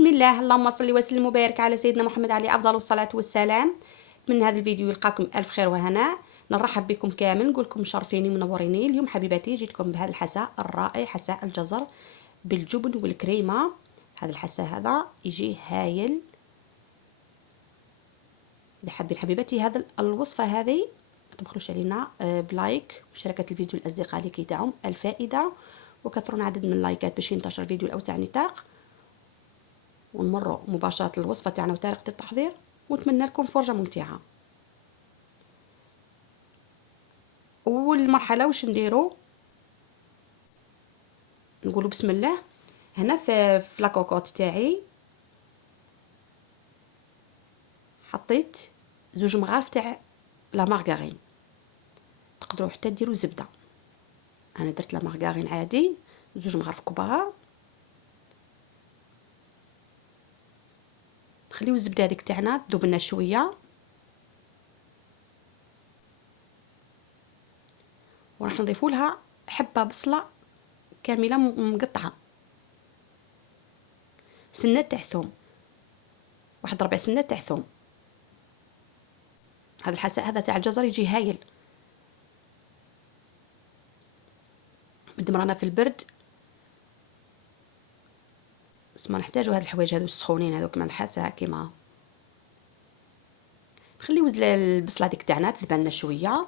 بسم الله، اللهم صل وسلم وبارك على سيدنا محمد عليه افضل الصلاه والسلام. من هذا الفيديو يلقاكم الف خير وهناء. نرحب بكم كامل، نقول لكم مشرفيني ومنوريني. اليوم حبيباتي جيتكم بهذا الحساء الرائع، حساء الجزر بالجبن والكريمه. هذا الحساء هذا يجي هايل. اللي حابين حبيباتي هذا الوصفه هذه ما تبخلوش علينا بلايك ومشاركه الفيديو للاصدقاء لكي تعم الفائده، وكثرون عدد من اللايكات باش ينتشر الفيديو الاوسع نطاق، ونمروا مباشرة للوصفة تاعنا وطريقة التحضير، ونتمنى لكم فرجة ممتعة. أول مرحلة واش نديرو؟ نقولوا بسم الله. هنا في لاكوكوط تاعي حطيت 2 مغارف تاع لا مارغارين، تقدروا حتى ديروا زبدة. أنا درت لا مارغارين عادي 2 مغارف كبار. نخليو الزبدة هذيك تاعنا تذوب لنا شوية، وراح نضيفوا لها حبة بصلة كاملة مقطعة، سنة تاع ثوم، واحد ربع سنة تاع ثوم. هذا الحساء هذا تاع الجزر يجي هايل. مادام رانا في البرد بس ما نحتاجوا هاد الحوايج هادو السخونين هذوك مع الحساء كيما. نخليو البصله ديك تاعنا تذبلنا شويه.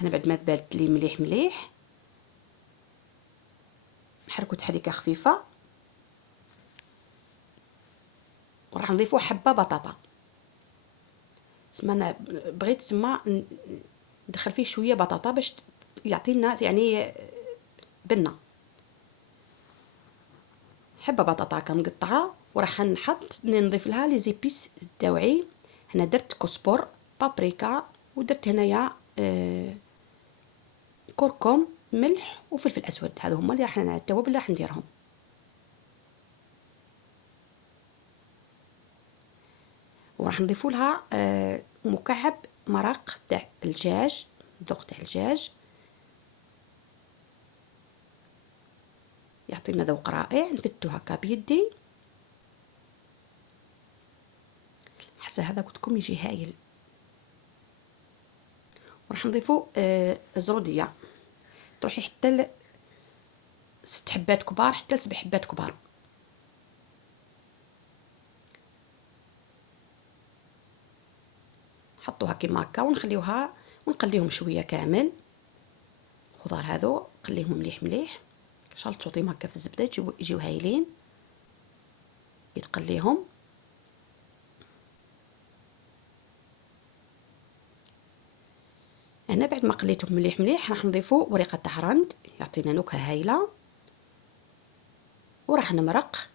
انا بعد ما ذبلت لي مليح مليح نحركو تحريكه خفيفه، وراح نضيفو حبه بطاطا. انا بغيت ندخل فيه شويه بطاطا باش يعطينا يعني بنه. حبه بطاطا كمقطعه، وراح نضيف لها لي زيبيس تاوعي. هنا درت كزبر، بابريكا، ودرت هنايا كركم، ملح وفلفل اسود. هذو هما اللي راح التوابل اللي راح نديرهم. وراح نضيفوا لها مكعب مرق تاع الدجاج، ذوق تاع الدجاج يعطينا ذوق رائع. نفتو هكا بيدي. الحساء هذا قلت لكم يجي هايل. وراح نضيفوا زروديه، تروحي حتى 6 حبات كبار حتى 7 حبات كبار. نحطوها كيما هكا ونخليوها ونقليهم شويه كامل. الخضار هذو نقليهم مليح مليح، شلطوطيهم هكا في الزبده يجيو هايلين. يتقليهم. هنا بعد ما قليتهم مليح مليح راح نضيفوا ورقه تاع رند يعطينا نكهه هايله. وراح نمرق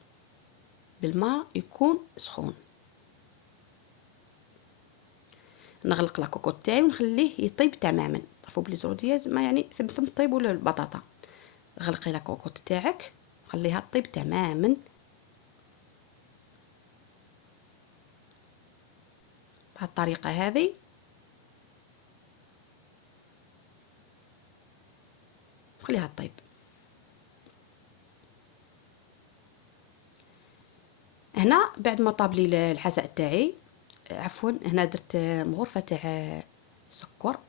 بالماء يكون سخون. نغلق لاكوكوط تاعي ونخليه يطيب تماما. طفوا بلي زروديه ما يعني ثم طيبوا البطاطا. غلقي لاكوكوط تاعك خليها تطيب تماما. بهذه الطريقه هذه خليها تطيب. هنا بعد ما طاب لي الحساء تاعي، عفوا هنا درت مغرفه تاع السكر.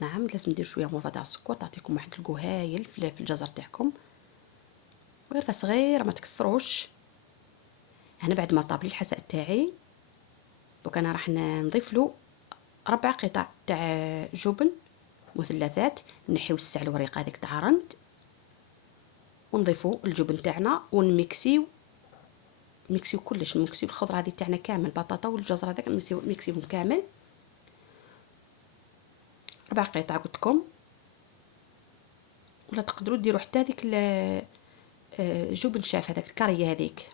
نعم لازم ندير شويه مغرفه تاع السكر تعطيكم واحد الكو هايل في الجزر تاعكم. غرفه صغيره ما تكثروش. هنا بعد ما طاب لي الحساء تاعي دوك انا راح نضيف له 4 قطع تاع جبن مثلثات. نحيو السع الوريقه هذيك تاع رند، ونضيفوا الجبن تاعنا ونميكسيو كلش. نميكسيو الخضره هذه تاعنا كامل، البطاطا والجزر هذاك نميكسيوهم كامل. 4 قطع قلت لكم، ولا تقدروا ديروا حتى هذيك جبن شاف هذاك الكاريه هذيك.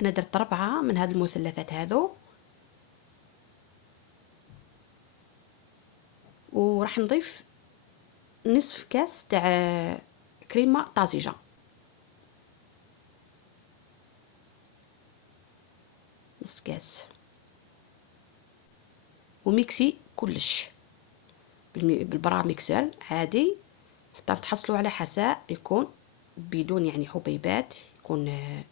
انا درت 4 من هذه المثلثات هذو. وراح نضيف نصف كاس تاع كريمه طازجه. نص كاس. وميكسي كلش بالبرا ميكسر عادي حتى تحصلوا على حساء يكون بدون يعني حبيبات، تكون بهذه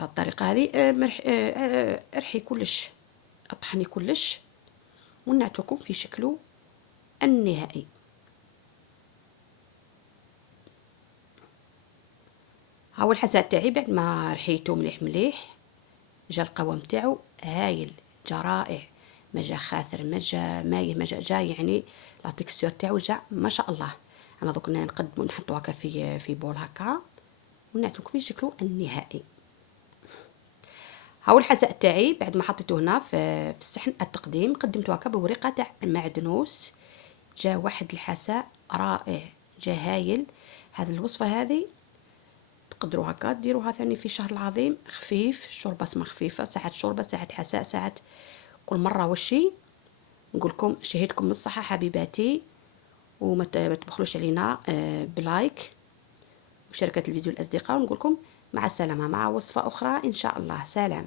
الطريقه هذه. ارحي كلش، اطحني كلش ونعتكم في شكله النهائي. هاو الحساء تاعي بعد ما رحيته مليح مليح، جا القوام تاعو هايل، جا رائع، ما جا خاثر، ما جا مايه، ما جا يعني لا تكستور تاعو جا ما شاء الله. انا دوك نقدمو نحطو هكا في بول هكا ونعتوك في شكله النهائي. هاو الحساء تاعي بعد ما حطيته هنا في الصحن التقديم، قدمته هكا بورقه تاع معدنوس. جا واحد الحساء رائع، جا هايل. هذه الوصفه هذه تقدروا هكا ديروها ثاني في شهر العظيم، خفيف، شوربه سما خفيفه، ساعه شوربه، ساعه حساء، ساعه كل مره. وشي نقولكم شهيتكم بالصحه حبيباتي، وما تبخلوش علينا بلايك وشاركة الفيديو الاصدقاء، ونقولكم مع السلامه مع وصفه اخرى ان شاء الله. سلام.